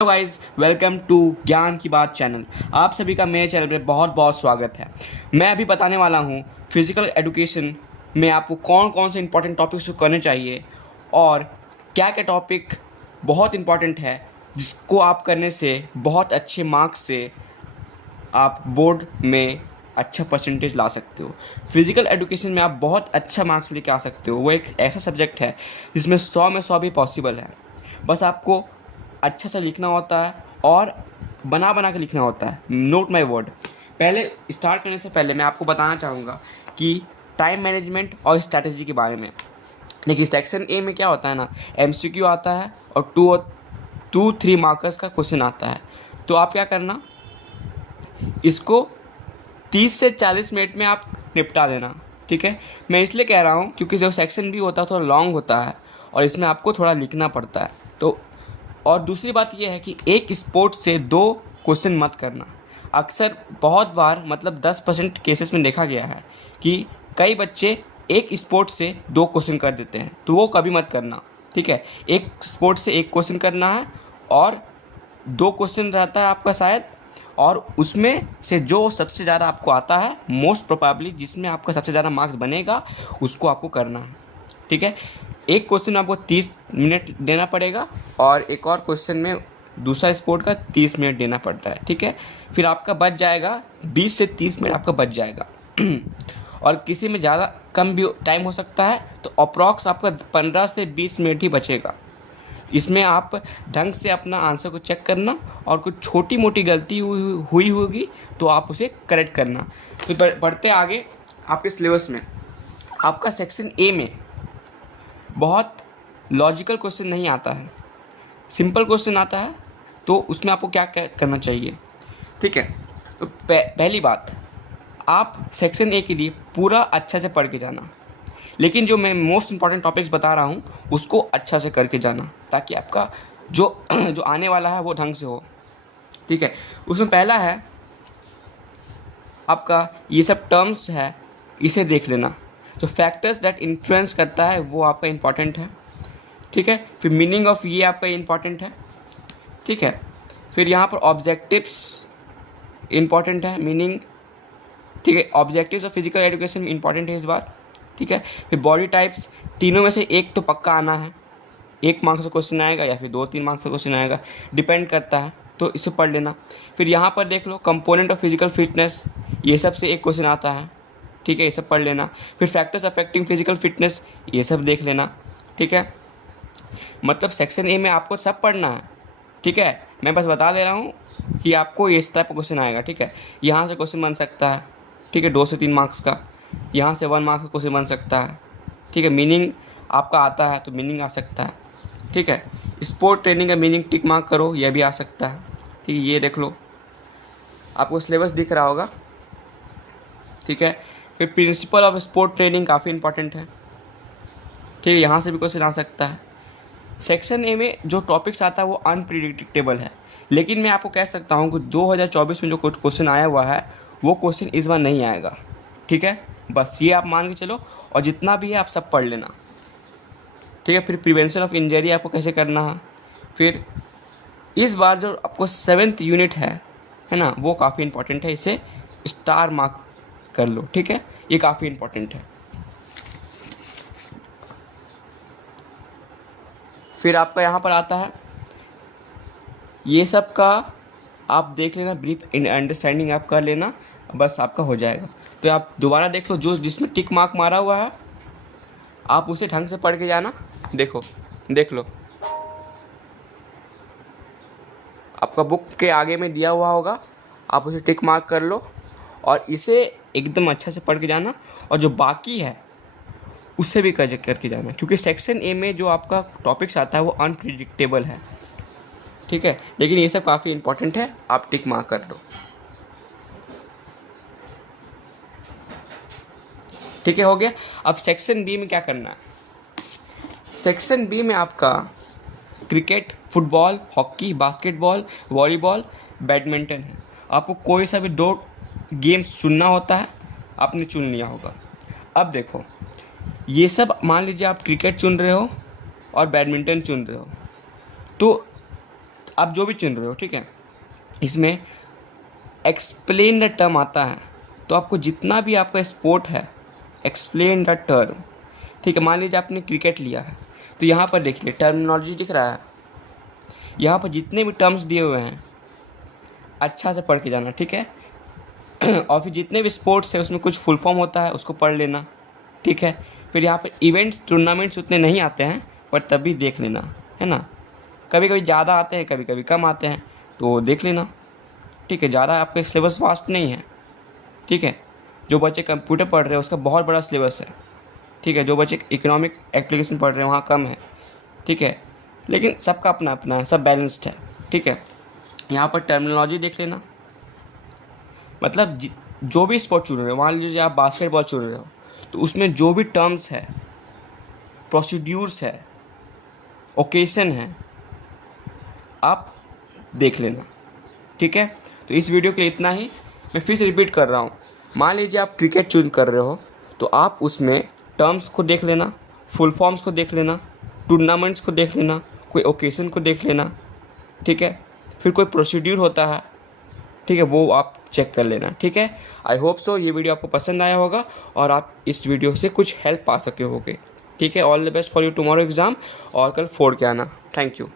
Hello guys, welcome to ज्ञान की बात चैनल। आप सभी का मेरे चैनल पे बहुत बहुत स्वागत है। मैं अभी बताने वाला हूँ फिज़िकल एजुकेशन में आपको कौन कौन से इंपॉर्टेंट टॉपिक्स करने चाहिए और क्या क्या टॉपिक बहुत इंपॉर्टेंट है जिसको आप करने से बहुत अच्छे मार्क्स से आप बोर्ड में अच्छा परसेंटेज ला सकते हो। फिज़िकल एजुकेशन में आप बहुत अच्छा मार्क्स लेके आ सकते हो। वो एक ऐसा सब्जेक्ट है जिसमें 100 में 100 भी पॉसिबल है। बस आपको अच्छा सा लिखना होता है और बना बना के लिखना होता है। Note my word. पहले स्टार्ट करने से पहले मैं आपको बताना चाहूँगा कि टाइम मैनेजमेंट और स्ट्रैटेजी के बारे में। देखिए, सेक्शन ए में क्या होता है ना, एमसीक्यू आता है और टू थ्री मार्कर्स का क्वेश्चन आता है। तो आप क्या करना, इसको 30 से 40 मिनट में आप निपटा देना। ठीक है, मैं इसलिए कह रहा हूँ क्योंकि जो सेक्शन बी होता है थोड़ा लॉन्ग होता है और इसमें आपको थोड़ा लिखना पड़ता है। तो और दूसरी बात यह है कि एक स्पोर्ट से 2 क्वेश्चन मत करना। अक्सर बहुत बार मतलब 10% केसेस में देखा गया है कि कई बच्चे एक स्पोर्ट से 2 क्वेश्चन कर देते हैं, तो वो कभी मत करना। ठीक है, एक स्पोर्ट से 1 क्वेश्चन करना है और 2 क्वेश्चन रहता है आपका शायद, और उसमें से जो सबसे ज़्यादा आपको आता है, मोस्ट प्रोबेबली जिसमें आपका सबसे ज़्यादा मार्क्स बनेगा, उसको आपको करना है। ठीक है, एक क्वेश्चन में आपको 30 मिनट देना पड़ेगा और एक और क्वेश्चन में दूसरा स्पोर्ट का 30 मिनट देना पड़ता है। ठीक है, फिर आपका बच जाएगा 20 से 30 मिनट आपका बच जाएगा। और किसी में ज़्यादा कम भी टाइम हो सकता है, तो अप्रॉक्स आपका 15 से 20 मिनट ही बचेगा। इसमें आप ढंग से अपना आंसर को चेक करना और कुछ छोटी मोटी गलती हुई होगी तो आप उसे करेक्ट करना। तो बढ़ते आगे आपके सिलेबस में, आपका सेक्शन ए में बहुत लॉजिकल क्वेश्चन नहीं आता है, सिंपल क्वेश्चन आता है। तो उसमें आपको क्या करना चाहिए? ठीक है, तो पहली बात, आप सेक्शन ए के लिए पूरा अच्छा से पढ़ के जाना, लेकिन जो मैं मोस्ट इंपॉर्टेंट टॉपिक्स बता रहा हूँ उसको अच्छा से करके जाना, ताकि आपका जो जो आने वाला है वो ढंग से हो। ठीक है, उसमें पहला है आपका, ये सब टर्म्स है, इसे देख लेना। जो फैक्टर्स दैट इन्फ्लुएंस करता है वो आपका इंपॉर्टेंट है। ठीक है, फिर मीनिंग ऑफ ये आपका इंपॉर्टेंट है। ठीक है, फिर यहाँ पर ऑब्जेक्टिव्स इंपॉर्टेंट है, मीनिंग। ठीक है, objectives of physical education important है इस बार। ठीक है, फिर बॉडी टाइप्स, तीनों में से एक तो पक्का आना है। 1 मार्क्स का क्वेश्चन आएगा या फिर 2-3 मार्क्स का क्वेश्चन आएगा, डिपेंड करता है, तो इसे पढ़ लेना। फिर यहाँ पर देख लो कंपोनेंट ऑफ फिजिकल फिटनेस, ये सब से एक क्वेश्चन आता है। ठीक है, ये सब पढ़ लेना। फिर फैक्टर्स अफेक्टिंग फिजिकल फिटनेस, ये सब देख लेना। ठीक है, मतलब सेक्शन ए में आपको सब पढ़ना है। ठीक है, मैं बस बता दे रहा हूँ कि आपको इस टाइप का क्वेश्चन आएगा। ठीक है, यहाँ से क्वेश्चन बन सकता है। ठीक है, 2 से 3 मार्क्स का, यहाँ से 1 मार्क्स का क्वेश्चन बन सकता है। ठीक है, मीनिंग आपका आता है तो मीनिंग आ सकता है। ठीक है, स्पोर्ट ट्रेनिंग का मीनिंग टिक मार्क करो, यह भी आ सकता है। ठीक है, ये देख लो, आपको सिलेबस दिख रहा होगा। ठीक है, फिर प्रिंसिपल ऑफ स्पोर्ट ट्रेनिंग काफ़ी इंपॉर्टेंट है। ठीक है, यहाँ से भी क्वेश्चन आ सकता है। सेक्शन ए में जो टॉपिक्स आता है वो अनप्रिडिक्टेबल है, लेकिन मैं आपको कह सकता हूँ कि 2024 में जो कुछ क्वेश्चन आया हुआ है वो क्वेश्चन इस बार नहीं आएगा। ठीक है, बस ये आप मान के चलो, और जितना भी है आप सब पढ़ लेना। ठीक है, फिर प्रिवेंशन ऑफ इंजरी आपको कैसे करना है। फिर इस बार जो आपको 7th यूनिट है ना, वो काफ़ी इंपॉर्टेंट है, इसे स्टार मार्क कर लो। ठीक है, ये काफ़ी इंपॉर्टेंट है। फिर आपका यहाँ पर आता है, ये सब का आप देख लेना, ब्रीफ अंडरस्टैंडिंग आप कर लेना, बस आपका हो जाएगा। तो आप दोबारा देख लो, जो जिसमें टिक मार्क मारा हुआ है आप उसे ढंग से पढ़ के जाना। देखो, देख लो, आपका बुक के आगे में दिया हुआ होगा, आप उसे टिक मार्क कर लो और इसे एकदम अच्छा से पढ़ के जाना, और जो बाकी है उसे भी करके जाना, क्योंकि सेक्शन ए में जो आपका टॉपिक्स आता है वो अनप्रिडिक्टेबल है। ठीक है, लेकिन ये सब काफ़ी इंपॉर्टेंट है, आप टिक मार्क कर लो। ठीक है, हो गया। अब सेक्शन बी में क्या करना है? सेक्शन बी में आपका cricket, football, hockey, basketball, volleyball, badminton है। आपको कोई सा भी 2 गेम्स चुनना होता है, आपने चुन लिया होगा। अब देखो, ये सब मान लीजिए आप क्रिकेट चुन रहे हो और बैडमिंटन चुन रहे हो, तो आप जो भी चुन रहे हो, ठीक है, इसमें एक्सप्लेन द टर्म आता है, तो आपको जितना भी आपका स्पोर्ट है, एक्सप्लेन द टर्म, ठीक है। मान लीजिए आपने क्रिकेट लिया है, तो यहाँ पर देखिए टर्मिनोलॉजी दिख रहा है, यहाँ पर जितने भी टर्म्स दिए हुए हैं अच्छा से पढ़ के जाना, ठीक है। और फिर जितने भी स्पोर्ट्स है उसमें कुछ फुल फॉर्म होता है, उसको पढ़ लेना, ठीक है। फिर यहाँ पर इवेंट्स टूर्नामेंट्स उतने नहीं आते हैं, पर तब भी देख लेना, है ना। कभी कभी ज़्यादा आते हैं, कभी कभी कम आते हैं, तो देख लेना, ठीक है। ज़्यादा आपका सिलेबस वास्ट नहीं है, ठीक है। जो बच्चे कंप्यूटर पढ़ रहे हैं उसका बहुत बड़ा सिलेबस है, ठीक है। जो बच्चे इकोनॉमिक एप्लीकेशन पढ़ रहे हैं वहाँ कम है, ठीक है। लेकिन सबका अपना अपना है, सब बैलेंस्ड है, ठीक है। यहाँ पर टर्मिनोलॉजी देख लेना, मतलब जो भी स्पोर्ट चुन रहे हो, मान लीजिए आप बास्केटबॉल चुन रहे हो, तो उसमें जो भी टर्म्स है, प्रोसीड्यूर्स है, ओकेशन है, आप देख लेना, ठीक है। तो इस वीडियो के इतना ही। मैं फिर से रिपीट कर रहा हूँ, मान लीजिए आप क्रिकेट चूज कर रहे हो, तो आप उसमें टर्म्स को देख लेना, फुल फॉर्म्स को देख लेना, टूर्नामेंट्स को देख लेना, कोई ओकेशन को देख लेना, ठीक है। फिर कोई प्रोसीड्यूर होता है, ठीक है, वो आप चेक कर लेना, ठीक है। आई होप सो ये वीडियो आपको पसंद आया होगा और आप इस वीडियो से कुछ हेल्प पा सके होगे, ठीक है। All the best for you tomorrow exam, और कल 4 के आना। Thank you.